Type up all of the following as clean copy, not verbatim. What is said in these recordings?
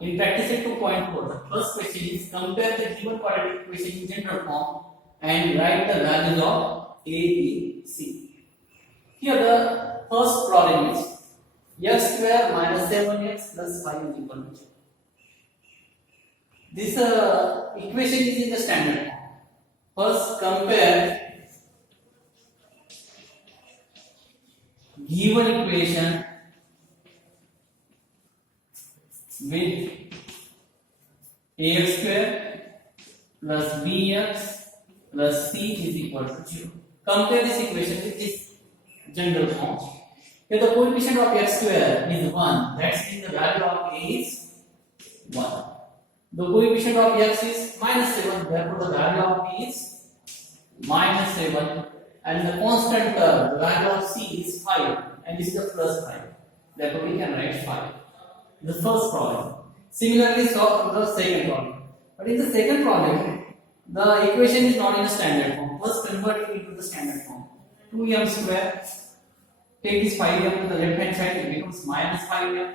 In practice at 2.4, the first question is compare the given quadratic equation in general form and write the values of A, B, C. Here the first problem is x square minus 7x plus 5 is equal to 0. This equation is in the standard form. First compare given equation with ax square plus bx plus c is equal to 0. Compare this equation with this general form. Here the coefficient of x square is 1. That means the value of a is 1. The coefficient of x is minus 7. Therefore the value of b is minus 7. And the constant term, the value of c is 5. And this is the plus 5. Therefore we can write 5. The first problem. Similarly solve the second problem. But in the second problem, the equation is not in the standard form. First convert it into the standard form. 2m square. Take this 5m to the left hand side, it becomes minus 5m.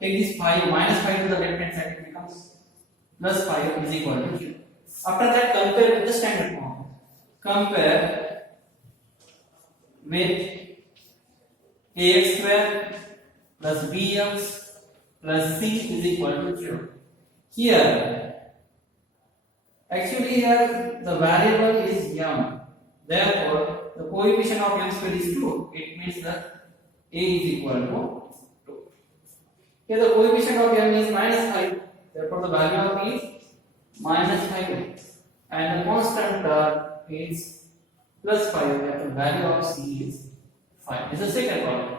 Take this 5 minus 5 to the left hand side, it becomes plus 5 is equal to 0. After that, compare with the standard form. Compare with ax square plus bx plus c is equal to 0. Here, actually here the variable is m. Therefore, the coefficient of m square is 2. It means that a is equal to 2. Here the coefficient of m is minus 5. Therefore, the value of b is minus 5. And the constant term is plus 5. Therefore, the value of c is 5. This is the second problem.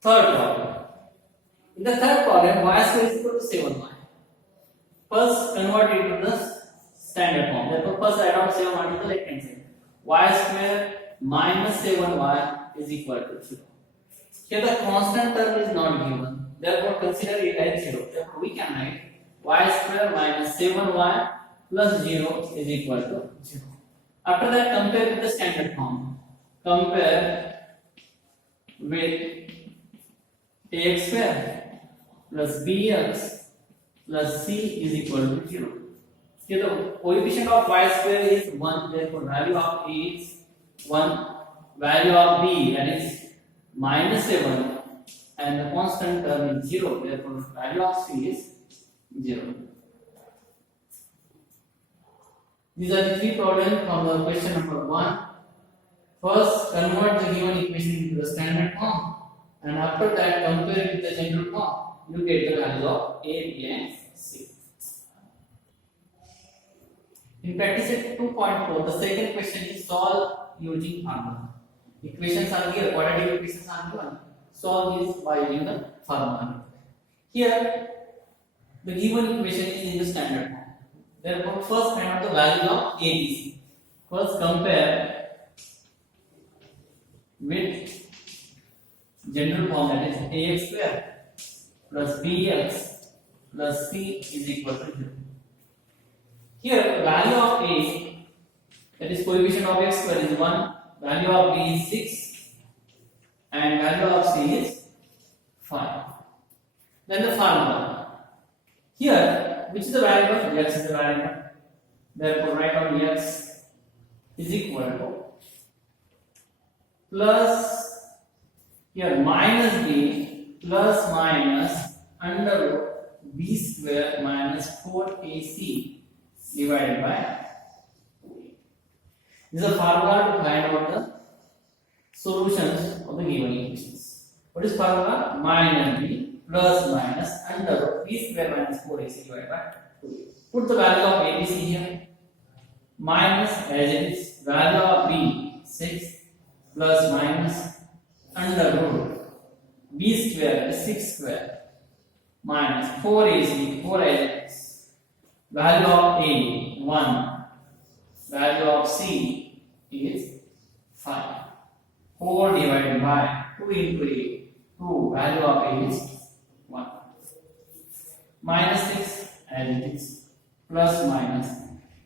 Third problem. In the third problem, y square is equal to 7y. First, convert it to the standard form. Therefore, first I add 7y to the left hand side. Y square minus 7y is equal to 0. Here the constant term is not given. Therefore, consider it as 0. Therefore, we can write y square minus 7y plus 0 is equal to 0. After that, compare with the standard form. Compare with ax square plus bx plus c is equal to 0. Here the coefficient of y square is 1, therefore value of a is 1, value of b that is minus 7, and the constant term is 0, therefore value of c is 0. These are the three problems from the question number 1. First, convert the given equation into the standard form, and after that compare it with the general form. You get the values of a, b and c. In practice at 2.4, the second question is solve using formula. Equations are here, quadratic equations are given. Solve this by using the formula. Here, the given equation is in the standard form. Therefore, first find out the value of ABC. First compare with general form, that is ax square plus bx plus c is equal to 0. Here, value of a, that is coefficient of x square is 1, value of b is 6, and value of c is 5. Then the formula. Here, which is the variable? X is the variable. Therefore, write on x is equal to plus, here minus b plus minus under root b square minus 4ac divided by 2. This is a formula to find out the solutions of the given equations. What is formula? Minus b plus minus under root b square minus 4ac divided by 2. Put the value of abc here. Minus as it is, value of b 6 plus minus under root b square is 6 square minus 4ac, 4 as it is, value of a 1, value of c is 5, 4 divided by 2 into a, 2, value of a is 1, minus 6 as it is, plus minus,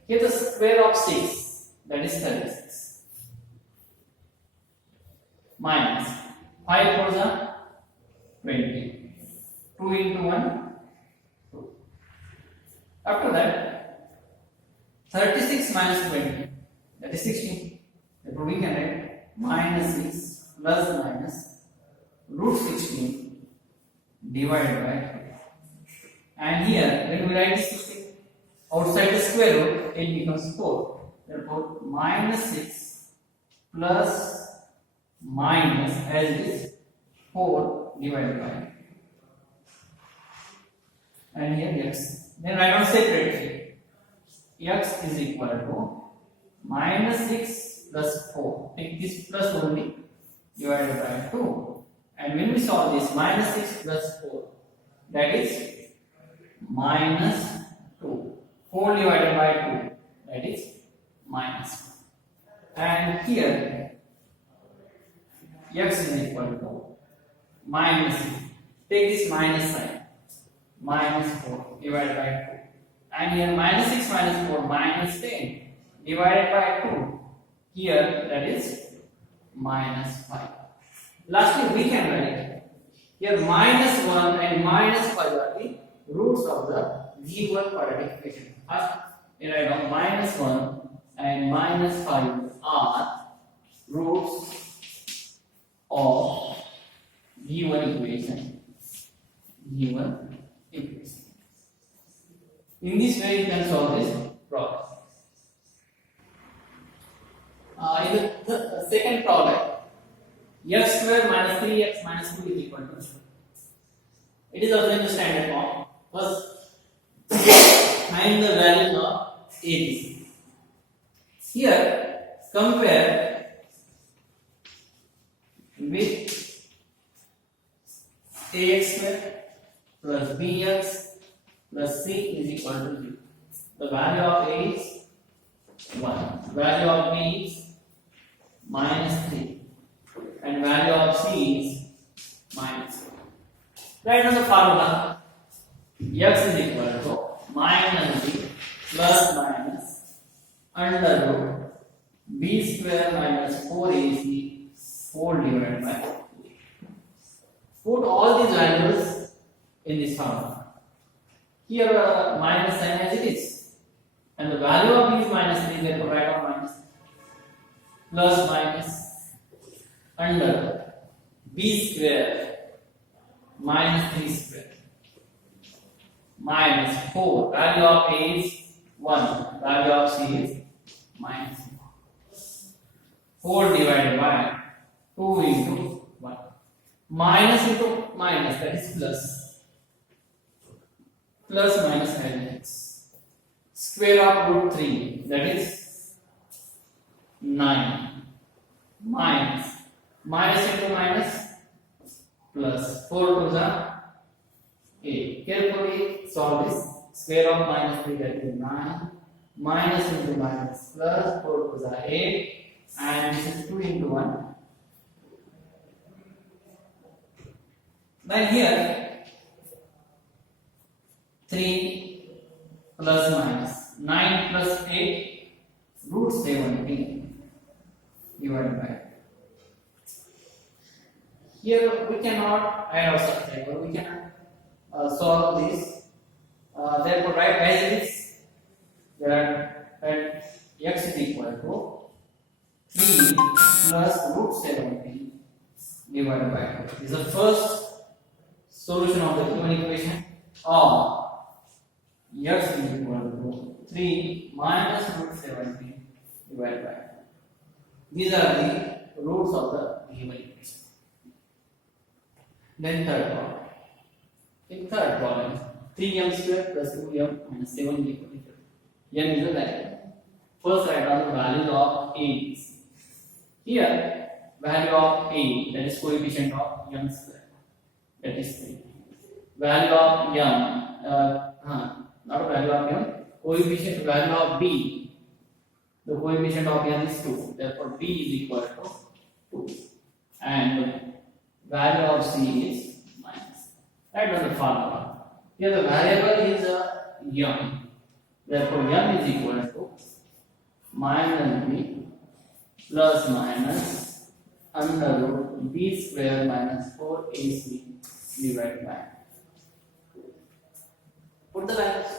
here the square of 6, that is 36, minus 5 4s are 20, 2 into 1, 2. After that, 36 minus 20, that is 16. Therefore, we can write minus 6 plus minus root 16 divided by 2. And here, when we write this 16 outside the square root, it becomes 4. Therefore, minus 6 plus minus as it is 4 divided by 2. And here x. Then write down separately. X is equal to minus 6 plus 4. Take this plus only divided by 2. And when we solve this, minus 6 plus 4, that is minus 2. 4 divided by 2, that is minus 1. And here, x is equal to minus, take this minus sign, minus 4 divided by 2. And here minus 6 minus 4, minus 10 divided by 2. Here that is minus 5. Lastly, we can write here minus 1 and minus 5 are the roots of the given quadratic equation. First, here I write minus 1 and minus 5 are roots of given equation. Given equation. In this way, you can solve this problem. In the second problem, x square minus 3x minus 2 is equal to 2. It is also in the standard form. First, find the values of ABC. Here, compare with ax square plus bx plus c is equal to 0. The value of a is 1. Value of b is minus 3. And value of c is minus 4. Write down the formula. X is equal to minus b plus minus under root b square minus 4ac whole divided by 2. Put all these values in this formula. Here minus sign as it is, and the value of b is minus 3, therefore write down minus plus minus under b square minus 3 square minus 4. Value of a is 1, value of c is minus 4 divided by 2 into 1. Minus into minus, that is plus. Plus minus x. Square of root 3, that is 9. Minus. Minus into minus plus 4 to the 8. Carefully solve this. Square of minus 3, that is 9. Minus into minus plus 4 to the 8. And this is 2 into 1. Then here 3 plus minus 9 plus 8 root 17 divided by. Here we cannot add or subtract, or we cannot solve this. Therefore, write as it is that x is equal to 3 plus root 17 divided by 2. This is the first solution of the given equation. Or x is equal to 3 minus root 17 divided by 2. These are the roots of the given equation. Then third problem. In third problem, 3m square plus 2m minus 7 is equal to 50. M is the value. First write down the value of a. Here, value of a, that is coefficient of m square, that is 3. Value of m, not value of m, coefficient value of b. The coefficient of m is 2. Therefore, b is equal to 2. And value of c is minus. Write down the formula. Here the variable is m. Therefore, m is equal to minus b plus minus under root b square minus 4ac divided by. Put the values.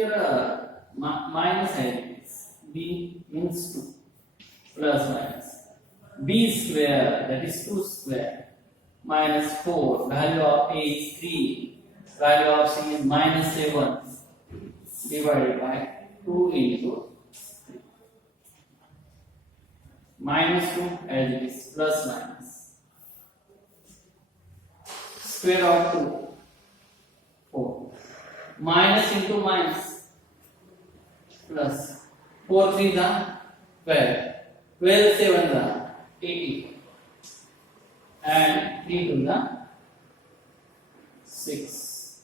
here minus is b means 2 plus minus b square, that is 2 square, minus 4, value of a is 3, value of c is minus 7, divided by 2 into 3. Minus 2 as it is, plus minus. Square of 2, 4. Minus into minus, plus. 4 3 the 12. 12 7 the 80. And 3 to the 6.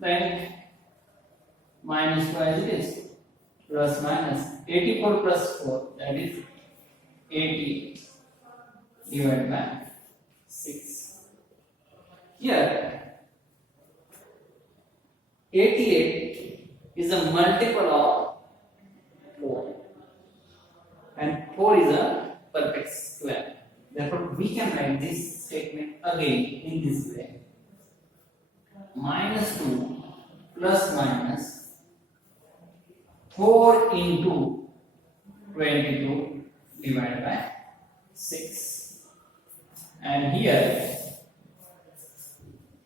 Then minus 2 as it is, plus minus 84 plus 4, that is 80 divided by 6. Here 88 is a multiple of 4 and 4 is a perfect square. Therefore, we can write this statement again in this way. Minus 2 plus minus 4 into 22 divided by 6. And here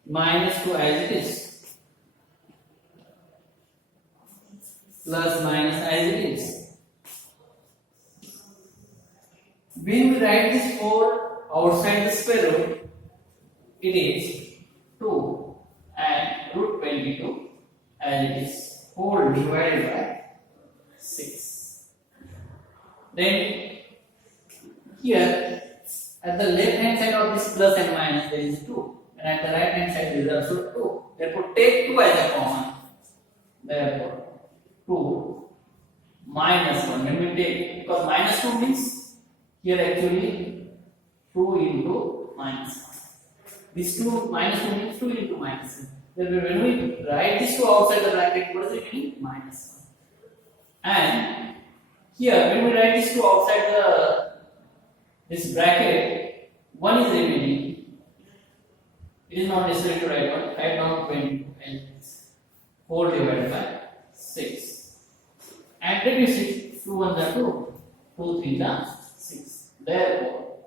minus 2 as it is, plus minus as it is. When we write this 4 outside the square root, it is 2 and root 22 as it is, 4 divided by 6. Then here at the left hand side of this plus and minus there is 2, and at the right hand side there is also 2. Therefore take 2 as a common. Therefore 2 minus 1, when we take, because minus 2 means here actually 2 into minus 1. This 2 minus 2 means 2 into minus 1. Therefore when we write this 2 outside the bracket, what does it mean? Minus 1. And here when we write this 2 outside this bracket, 1 is remaining. It is not necessary to write 1. Write down 22 and 4 divided by 6. And reduce it. 2 1 are 2. 2 3 are 6. Therefore,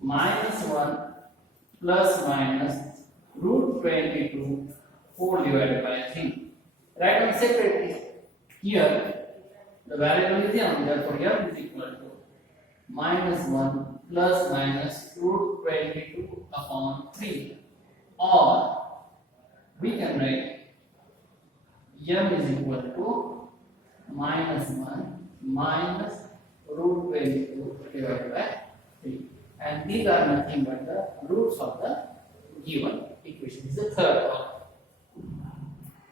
minus 1 plus minus root 22 4 divided by 3. Write down separately. Here the variable is m, therefore m is equal to minus 1 plus minus root 22 upon 3. Or we can write m is equal to minus 1 minus root 22 divided by 3. And these are nothing but the roots of the given equation. This is the third one.